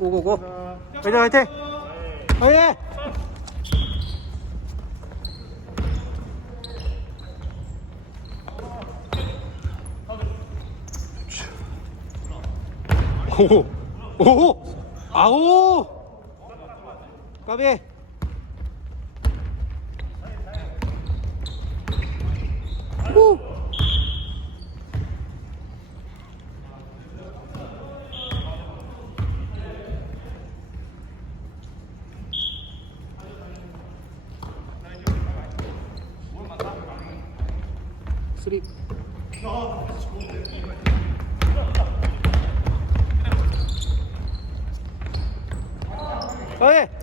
고고고. 화이팅 화이팅. 화이팅. 오, 오, 아오, 까비. 오. 쓰리. 어이.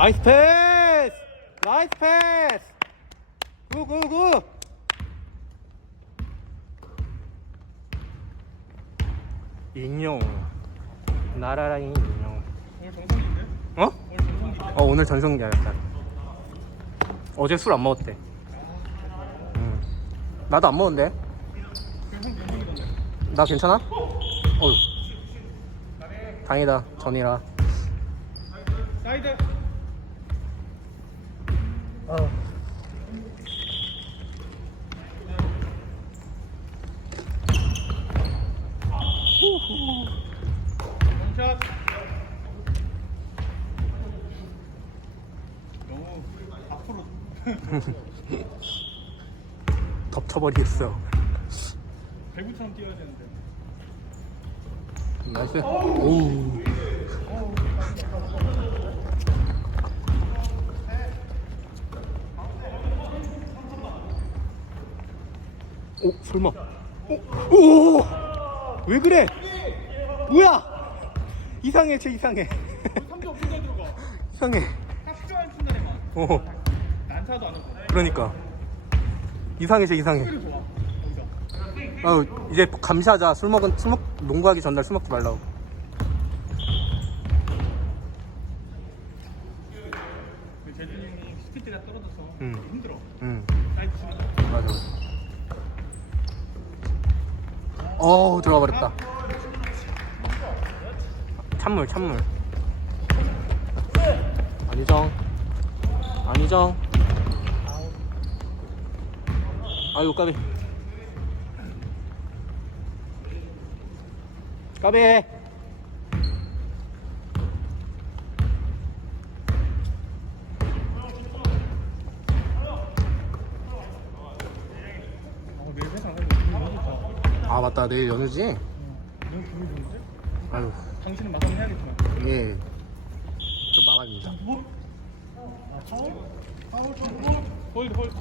나이스 패스! 나이스 패스! 굿굿굿! 인용 나라라인 인용 오늘 정성인데? 어? 오늘 어 오늘 전성기야였다 어제 술 안 먹었대 음. 나도 안 먹었는데 나 괜찮아? 어휴 다행이다 전이라 사이드 너무 앞으로 덮쳐버리겠어. 배구처럼 뛰어야 되는데. 나이스. 오 오, 설마. 오, 오! 왜 그래? 뭐야? 이상해, 쟤 이상해. 3점 혼자 들어가 이상해. 어, 난타도 안 하고 그러니까. 이상해, 쟤 이상해. 거기서 어, 이제 감시하자. 술 먹은, 술 먹, 농구하기 전날 술 먹지 말라고. 그 재준이 형이 스피드가 떨어져서 음. 힘들어 응, 사이드 치는 거 맞아. 어우, 들어가 버렸다. 찬물, 찬물. 안희정. 안희정. 아유, 까비. 까비. 아 내일 회사 안 가고 기분 너무 좋다 아, 맞다. 내일 연휴지? 너무 기분 좋은데? 아유, 당신은 마감 해야겠지만 이게 좀 막아줍니다. 홀드 홀드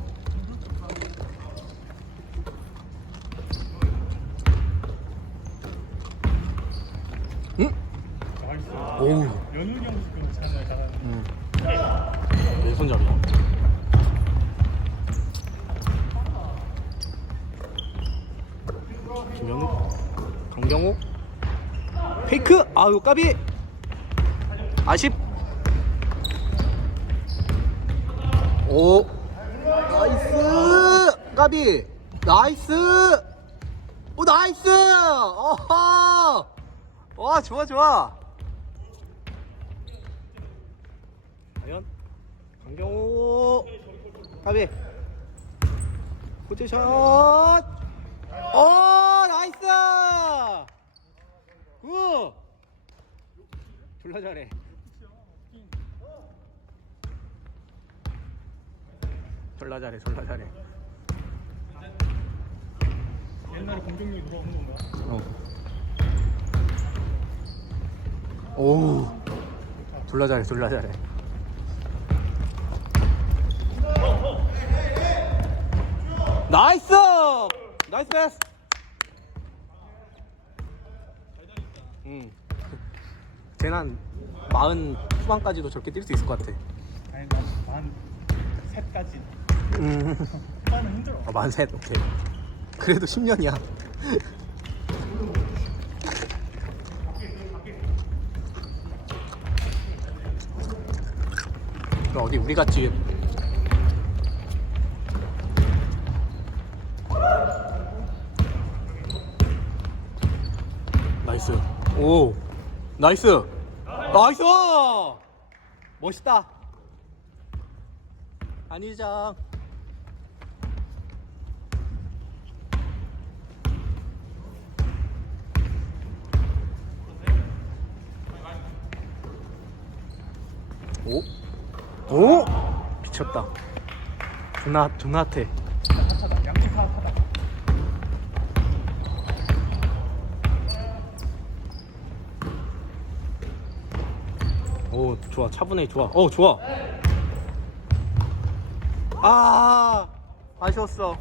응? 나이스 오우. 연훈이 형 지금 잘하네 잘하네 응. 왼손잡이야. 강경호, 페이크. 아유 까비. 아쉽. 오, 나이스. 까비. 나이스. 오 나이스. 어허. 와 좋아 좋아. 과연 강경호 가비 포지션 오 나이스! 굿 졸라 잘해. 졸라 잘해 졸라 잘해. 옛날에 공격력이 돌아오는 건가? 어. 오. 졸라 잘해 졸라 잘해. 나이스! 나이스 패스 응 쟤는 한 마흔 후반까지도 저렇게 뛸 수 있을 것 같아. 아니 난만 셋까지. 음. 하면 힘들어. 어, 만셋 오케이. 그래도 10년이야. 어디 우리 같지 나이스 오 나이스 나이스 멋있다 안희장 오? 오? 미쳤다. 존나 존나 핫해. 핫하다. 양치 핫하다. 오 좋아 차분해 좋아. 어 좋아. 아 아쉬웠어.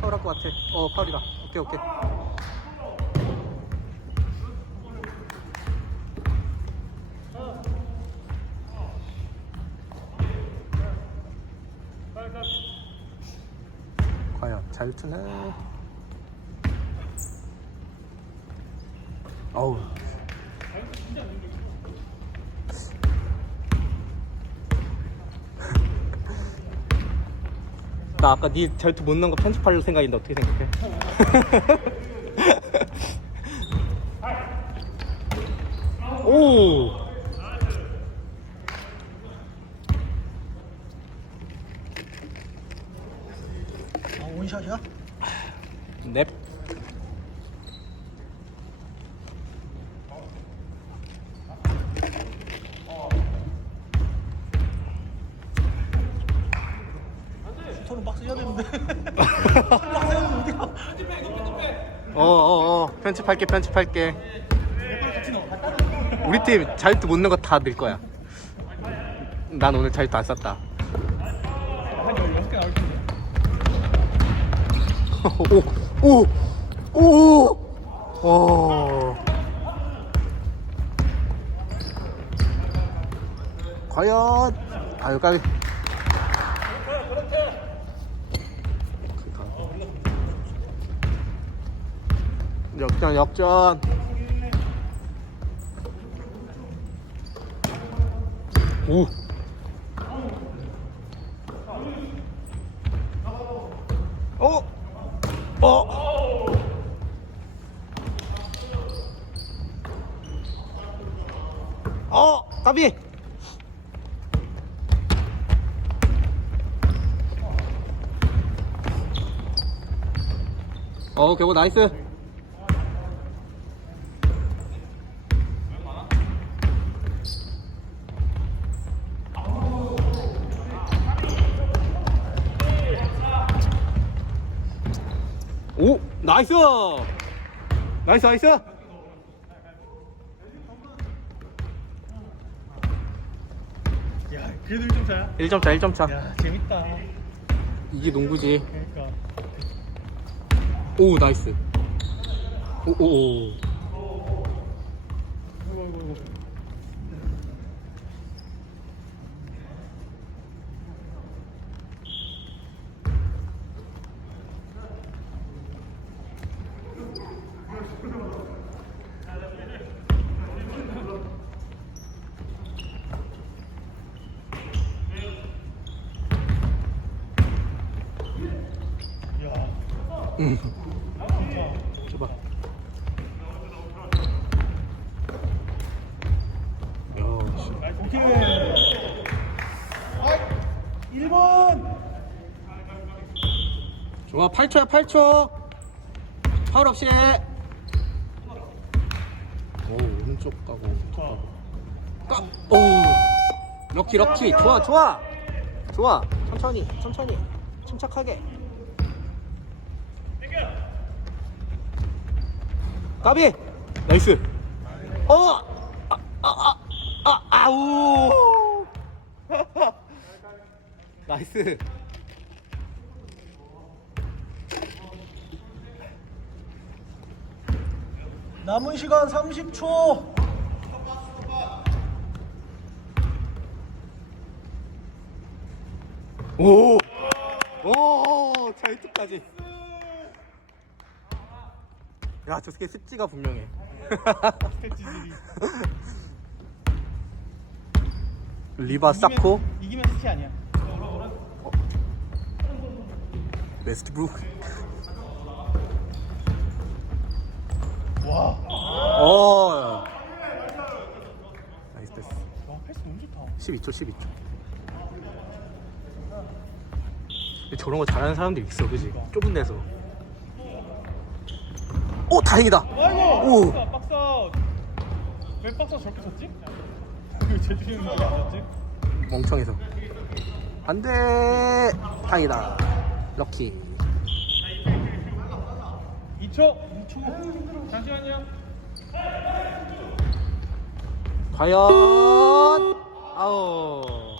파울할 것 같아. 어 파울이다. 오케이 오케이. 과연 잘 투네. 어우. 나 아까 네 절투 못 넣은 거 편집하려고 생각했는데 어떻게 생각해? 오. 아, 원샷이야? 넵. 저는 박스 해야 되는데. 박스 해야 되는데 어어 어 편집할게 편집할게. 내빨 같이 넣어. 우리 팀 잘투 못 넣은 거다늘 거야. 난 오늘 잘투 안 쐈다. 한 16개 나올 텐데. 오, 오, 오, 오. 과연, 아유, 까비. 역전, 역전. 오. 어? 어? 어? 까비! 어, 겨우 나이스. 오, 나이스! 나이스, 나이스! 야, 그래도 1점 차야? 1점 차, 1점 차. 야, 재밌다. 이게 농구지. 그러니까. 오, 나이스. 오, 오, 오. 아이고, 아이고, 아이고. 줘봐. 오케이. 아이, 1번. 좋아, 8초야, 8초. 파울 없이 해. 오, 오른쪽 가고, 오른쪽. 가고. 까, 오. 럭키, 럭키. 좋아, 좋아. 좋아. 천천히, 천천히. 침착하게. 까비! 나이스. 어! 아, 아, 아, 아, 아우! 나이스. 남은 시간 30초. 오! 오, 자유투까지. 야, 저 새끼 습지가 분명해. 리바 쌓고 이기면 스티 아니야. 웨스트브룩. 와. 오. 나이스 됐어. 와 패스 너무 좋다. 12초, 12초. 근데 저런 거 잘하는 사람들 있어, 그지? 좁은 데서. 오, 다행이다. 오. 박사 박사. 왜 박사 저렇게 쳤지? 멍청해서. 안 돼. 다행이다. 럭키. 2초. 2초. 잠시만요. 과연 아우